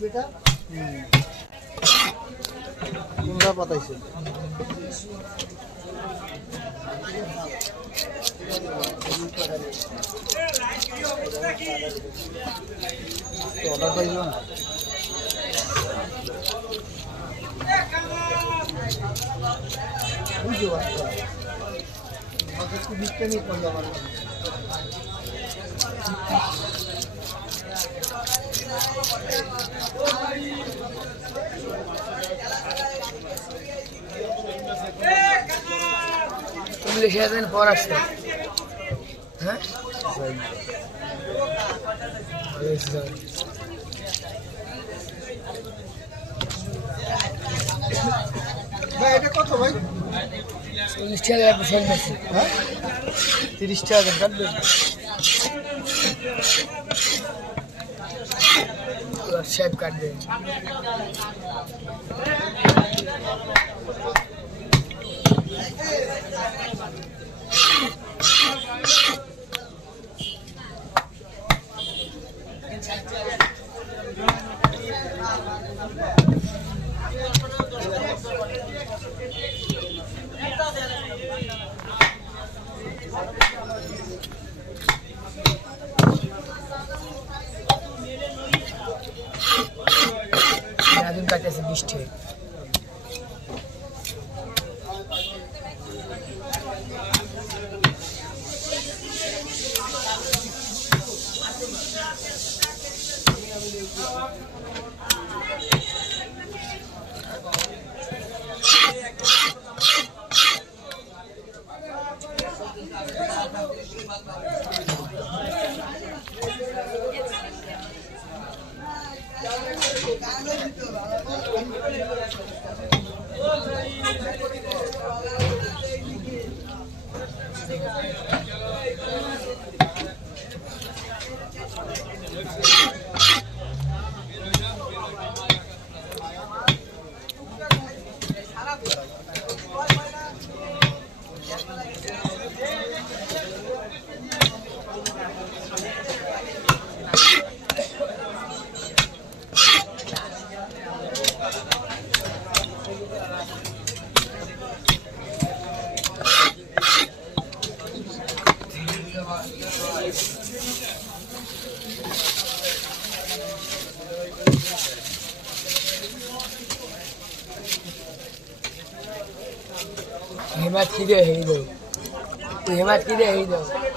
বেটা কোনটা পাতাইছে order pile না বুঝতে পারছো একটু বিজ্ঞানী করল আমার তুমি সেদিন পর আসছে হ্যাঁ ভাই এটা কত ভাই 40 টাকা পেছন আছে হ্যাঁ 30 টাকা কাটবে শেপ কাটবে আগুন কাটতেছে 20 টাকা हिम्मत की दे ही दो हिम्मत की दे ही दो